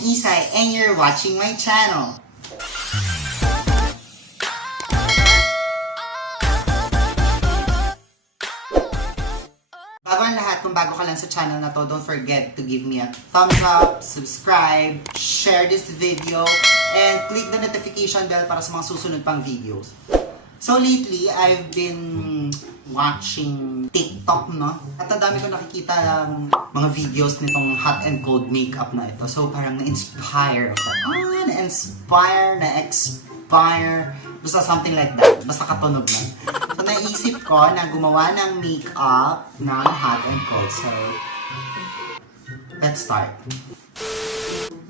Isay and you're watching my channel. Bago ang lahat, kung bago ka lang sa channel na to, don't forget to give me a thumbs up, subscribe, share this video, and click the notification bell para sa mga susunod pang videos. So lately, I've been watching TikTok, no? At ang dami ko nakikita ng mga videos nitong hot and cold makeup na ito. So parang na-inspire ako. Na-expire. Basta something like that. Basta katunog na. So naisip ko na gumawa ng makeup ng hot and cold. So, let's start.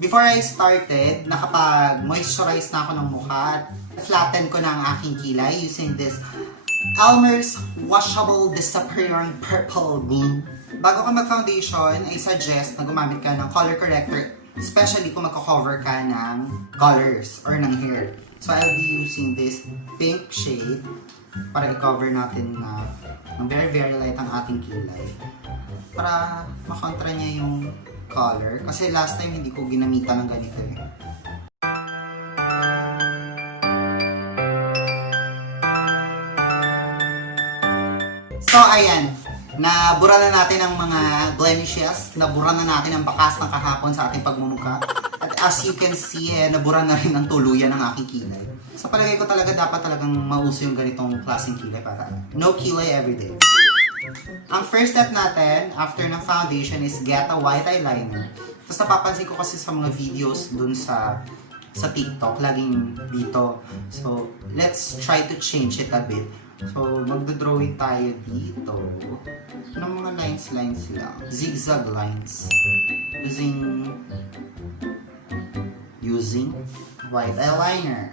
Before I started, nakapag-moisturize na ako ng mukha at flatten ko na ang aking kilay using this Elmer's Washable Disappearing Purple Glue. Bago ka mag-foundation, I suggest na gumamit ka ng color corrector, especially kung magko-cover ka ng colors or ng hair. So I'll be using this pink shade para i-cover natin na ng very very light ang ating kilay. Para makontra niya yung color. Kasi last time hindi ko ginamitan ng ganito eh. So, ayan. Nabura na natin ang mga blemishes. Nabura na natin ang bakas ng kahapon sa ating pagmumukha. At as you can see, nabura na rin ang tuluyan ng aking kilay. Sa palagay ko talaga, dapat talagang mauso yung ganitong klaseng kilay para no kilay everyday. Ang first step natin, after ng foundation, is get a white eyeliner. Tapos napapansin ko kasi sa mga videos dun sa TikTok, laging dito. So, let's try to change it a bit. So, magdodrawing tayo dito ng mga lines lang. Zigzag lines. Using white eyeliner.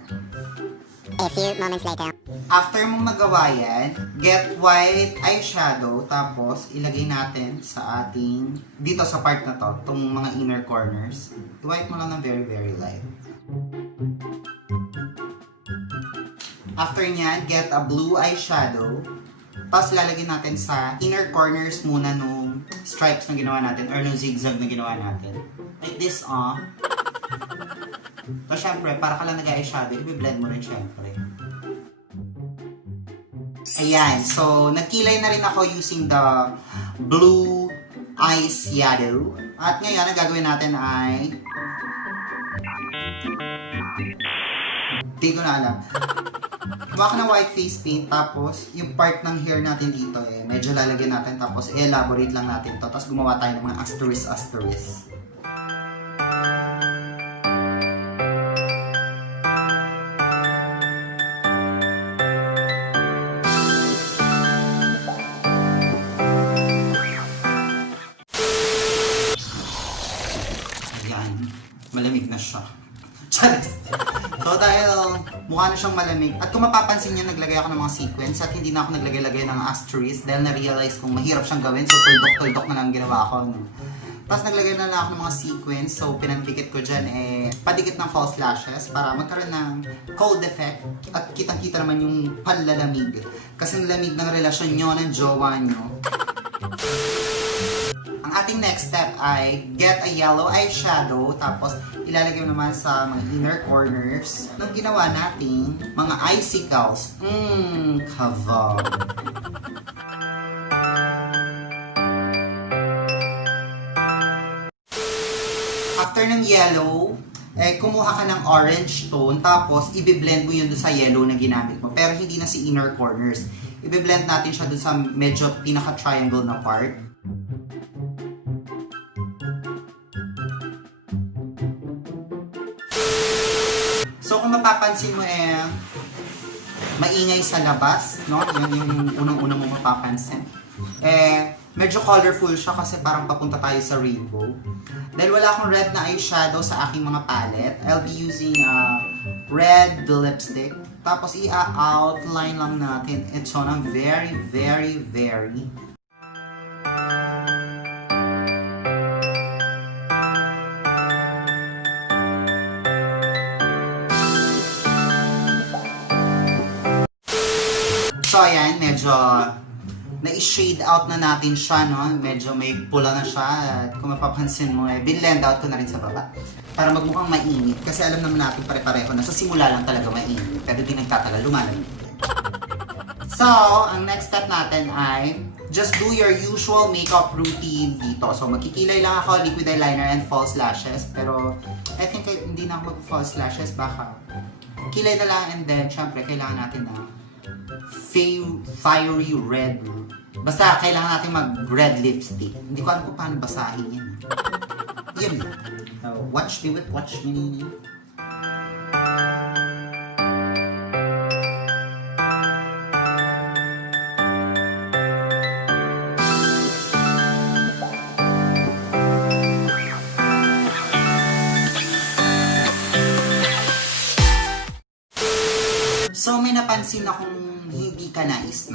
A few moments later. After mong magawa yan, get white eyeshadow, tapos ilagay natin sa ating, dito sa part na to, itong mga inner corners. I-white mo lang ng very very light. After nyan, get a blue eyeshadow. Tapos lalagyan natin sa inner corners muna nung stripes na ginawa natin or nung zigzag na ginawa natin. Like this, Tapos syempre, para ka lang nag-eyeshadow, i-blend mo rin syempre. Ayan, so nagkilay na rin ako using the blue eyeshadow. At ngayon, ang gagawin natin ay... Hindi ko na alam. Kuha ka ng white face paint, tapos yung part ng hair natin dito medyo lalagyan natin, tapos elaborate lang natin to, tapos gumawa tayo ng mga asterisk. Ayan, malamig na siya. So dahil mukha na siyang malamig, at kung mapapansin niyo, naglagay ako ng mga sequins at hindi na ako naglagay-lagay ng asterisk dahil na-realize kong mahirap siyang gawin, so tuldok na lang ginawa ko. Tapos naglagay na lang ako ng mga sequins, so pinandikit ko dyan padikit ng false lashes para magkaroon ng cold effect at kitang-kita naman yung panlalamig. Kasi ang lamig ng relasyon nyo, ng jowa nyo. Ang ating next step ay get a yellow eyeshadow, tapos ilalagay mo naman sa mga inner corners ng ginawa nating mga icicles. Kavog. After ng yellow, kumuha ka ng orange tone, tapos i-blend mo yun doon sa yellow na ginamit mo. Pero hindi na si inner corners. I-blend natin siya doon sa medyo pinaka-triangle na part. So kung mapapansin mo maingay sa labas, no? Yan yung unang-unang mo mapapansin. Medyo colorful siya kasi parang papunta tayo sa rainbow. Dahil wala akong red na eyeshadow sa aking mga palette, I'll be using red lipstick. Tapos i-outline lang natin ito ng very very very So ayan, medyo na-shade out na natin siya, no? Medyo may pula na siya. At kung mapapansin mo, binlend out ko na rin sa baba. para magmukhang mainit. Kasi alam naman natin pare-pareho na sa simula lang talaga mainit. Pero di nagtatagal, lumalamig. So, ang next step natin ay just do your usual makeup routine dito. So, magkikilay lang ako, liquid eyeliner and false lashes. Pero, I think hindi na ako mag-false lashes. Baka kilay na lang and then, syempre, kailangan natin ng fiery red. Basta, kailangan natin mag-red lipstick. Hindi ko alam kung paano basahin yan. Yun lang. So, watch me. So, may napansin akong hindi ka nice.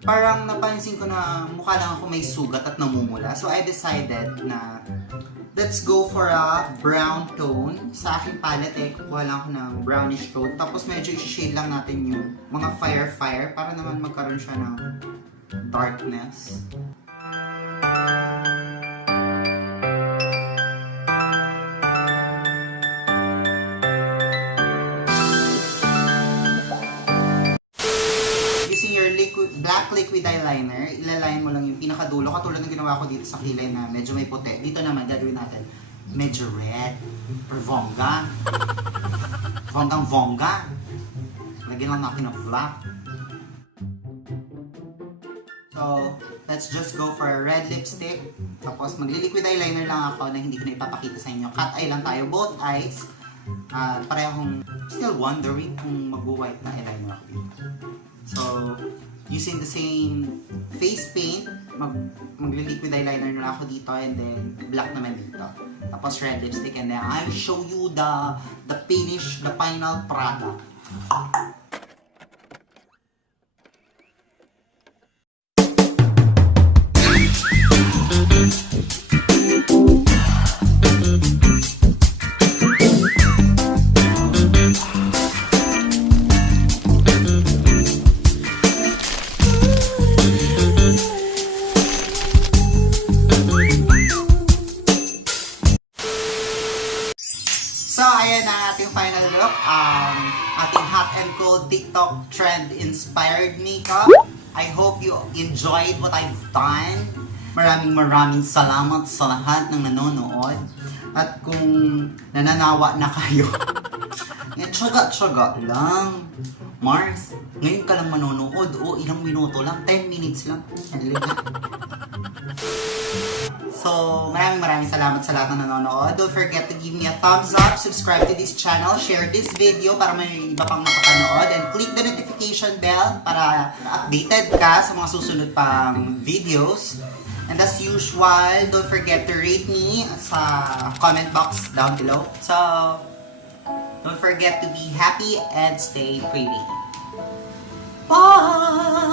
Parang napansin ko na mukha lang ako may sugat at namumula. So, I decided na let's go for a brown tone. Sa aking palette kukuha lang ako ng brownish tone. Tapos medyo i-shade lang natin yung mga fire para naman magkaroon siya ng darkness. Black liquid eyeliner, ilaline mo lang yung pinakadulo, katulad ng ginawa ko dito sa kilay na medyo may puti. Dito naman, gagawin natin medyo red, or vongga. Vonggang-vongga. Lagyan lang natin ng black. So, let's just go for a red lipstick. Tapos, magli-liquid eyeliner lang ako na hindi ko na ipapakita sa inyo. Cat eye lang tayo, both eyes. Parehong still wondering kung mag-white na eyeliner ako dito. So, using the same face paint, magli-liquid eyeliner na ako dito and then black naman dito. Tapos red lipstick and then I'll show you the finish, the final product. So, ayan ang ating final look. Ating hot and cold TikTok trend-inspired makeup. I hope you enjoyed what I've done. Maraming salamat sa lahat ng nanonood. At kung nananawa na kayo, tsaga lang. Mars, ngayon ka lang manonood. O, ilang minuto lang. 10 minutes lang. So, maraming salamat sa lahat ng nanonood. Don't forget to give me a thumbs up, subscribe to this channel, share this video para may iba pang makapanood, and click the notification bell para updated ka sa mga susunod pang videos. And as usual, don't forget to rate me sa comment box down below. So, don't forget to be happy and stay pretty. Bye!